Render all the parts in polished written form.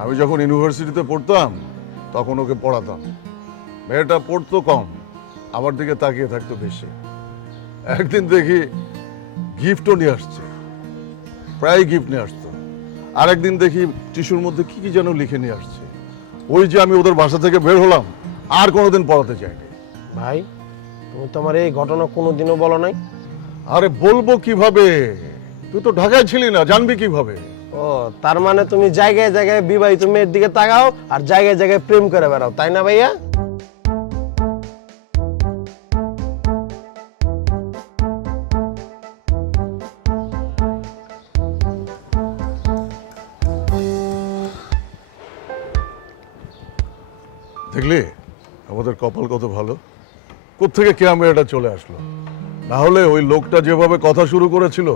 আমি যখন ইউনিভার্সিটিতে পড়তাম তখন ওকে পড়াতাম। মেয়েটা পড়তো কম, আমার দিকে তাকিয়ে থাকতো বেশি। একদিন দেখি গিফটও নিয়ে আসছে, প্রায় গিফট নিয়ে আসতো। আরেকদিন দেখি টিস্যুর মধ্যে কি কি যেন লিখে নিয়ে আসছে। ওই যে আমি ওদের বাসা থেকে বের হলাম, আর কোনোদিন পড়াতে চাইনি। ভাই তুমি তোমার এই ঘটনা কোনোদিনও বলো নাই? আরে বলবো কিভাবে, তুই তো ঢাকায় ছিলি না, জানবি কিভাবে? ও তার মানে তুমি জায়গায় জায়গায় বিবাহিত মেয়ের দিকে তাকাও আর জায়গায় জায়গায় প্রেম করে বেড়াও, তাই না ভাইয়া? দেখলি আমাদের কপাল কত ভালো, কোত্থেকে কে মেয়েটা চলে আসলো। না হলে ওই লোকটা যেভাবে কথা শুরু করেছিল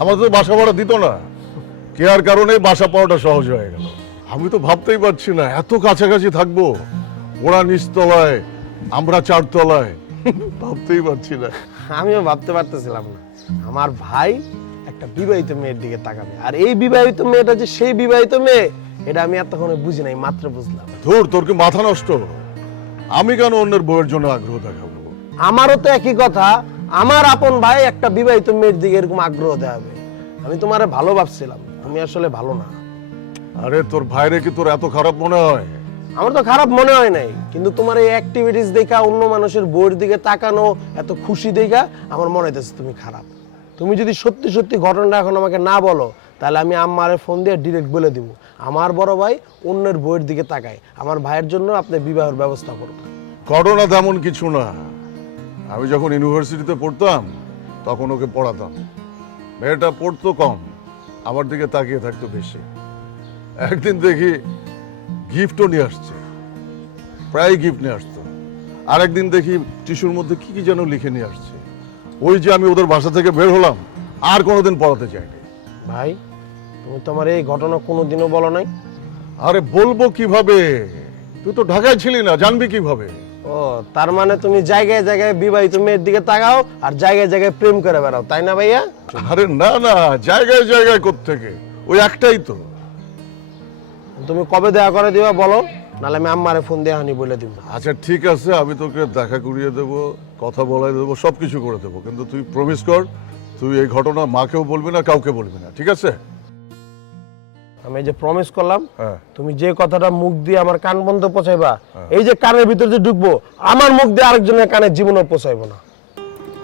আমাদের তো বাসা ভাড়া দিত না। কেয়ার কারণে বাসা পাওয়াটা সহজ হয়ে গেল। আমি তো ভাবতেই পারছি না এত কাছাকাছি থাকবো, ওরা নিচতলায় আমরা চারতলায়, ভাবতেই পারছি না। আমিও ভাবতে পারতেছিলাম না আমার ভাই একটা বিবাহিত মেয়ের দিকে তাকাবে, আর এই বিবাহিত মেয়েটা যে সেই বিবাহিত মেয়ে এটা আমি এতক্ষণে বুঝি নাই, মাত্র বুঝলাম। ধুর, তোর কি মাথা নষ্ট? আমি কেন অন্যের বউয়ের জন্য আগ্রহ দেখাবো? আমারও তো একই কথা, আমার আপন ভাই একটা বিবাহিত মেয়ের দিকে এরকম আগ্রহ দেখাবে। আমি তোমারে ভালো ভাবছিলাম, তুমি আসলে ভালো না। আরে তোর ভাইরে কি তোর এত খারাপ মনে হয়? আমার তো খারাপ মনে হয় নাই, কিন্তু তোমার এই অ্যাক্টিভিটিস দেখা, অন্য মানুষের বইয়ের দিকে তাকানো, এত খুশি দেখা আমার মনে হইতেছে তুমি খারাপ। তুমি যদি সত্যি সত্যি ঘটনাটা এখন আমাকে না বলো, তাহলে আমি আম্মারে ফোন দিয়ে ডিরেক্ট বলে দিব আমার বড় ভাই অন্যের বইয়ের দিকে তাকায়, আমার ভাইয়ের জন্য আপনি বিবাহের ব্যবস্থা করুন। ঘটনা তেমন কিছু না। আমি যখন ইউনিভার্সিটিতে পড়তাম তখন ওকে পড়াতাম। মেয়েটা পড়তো কম, আমার দিকে তাকিয়ে থাকতো বেশি। একদিন দেখি গিফটও নিয়ে আসছে, প্রায় গিফট নিয়ে আসতো। আরেকদিন দেখি টিস্যুর মধ্যে কি কি যেন লিখে নিয়ে আসছে। ওই যে আমি ওদের বাসা থেকে বের হলাম, আর কোনোদিন পড়াতে চাইনি। ভাই তুমি তোমার এই ঘটনা কোনোদিনও বলো নাই? আরে বলবো কিভাবে, তুই তো ঢাকায় ছিলি না, জানবি কিভাবে? ও তার মানে তুমি জায়গায় জায়গায় বিবাহিত মেয়ের দিকে তাকাও আর জায়গায় জায়গায় প্রেম করে বেড়াও, তাই না ভাইয়া? আরে না না, জায়গায় জায়গায় কোত্থেকে, ওই একটাই তো। তুমি কবে দেখা করে দিবা বলো, নাহলে আমি আম্মারে ফোন দিয়ে হানি বলে দিব। আচ্ছা ঠিক আছে, আমি তোকে দেখা করিয়ে দেবো, কথা বলাই দেবো, সবকিছু করে দেবো, কিন্তু তুই প্রমিস কর তুই এই ঘটনা মাকেও বলবি না, কাউকে বলবি না, ঠিক আছে? আমি এই যে প্রমিস করলাম, হ্যাঁ। তুমি যে কথাটা মুখ দিয়ে আমার কান বন্ধ পৌঁছাইবা, এই যে কানের ভিতরে যে ঢুকবো, আমার মুখ দিয়ে আরেকজনের কানে জীবনও পৌঁছাইবো না।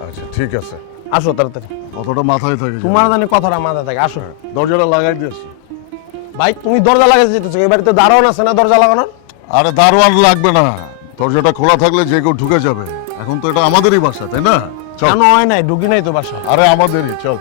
আচ্ছা ঠিক আছে, আসো তাড়াতাড়ি, কথাটা মাথায় থাকে। তোমার জানি কথাটা মাথা থাকে। আসো দরজাটা লাগাই দিয়েছি। ভাই, তুমি দরজা লাগাইতে যেতেছো, এই বাড়িতে দারোয়ান আছে না দরজা লাগানোর? আরে দারোয়ান লাগবে না, দরজাটা খোলা থাকলে যে কেউ ঢুকে যাবে। এখন তো এটা আমাদেরই বাসা, তাই না? চল। কেন হয় নাই, ঢুকি নাই তো বাসা। আরে আমাদেরই, চল।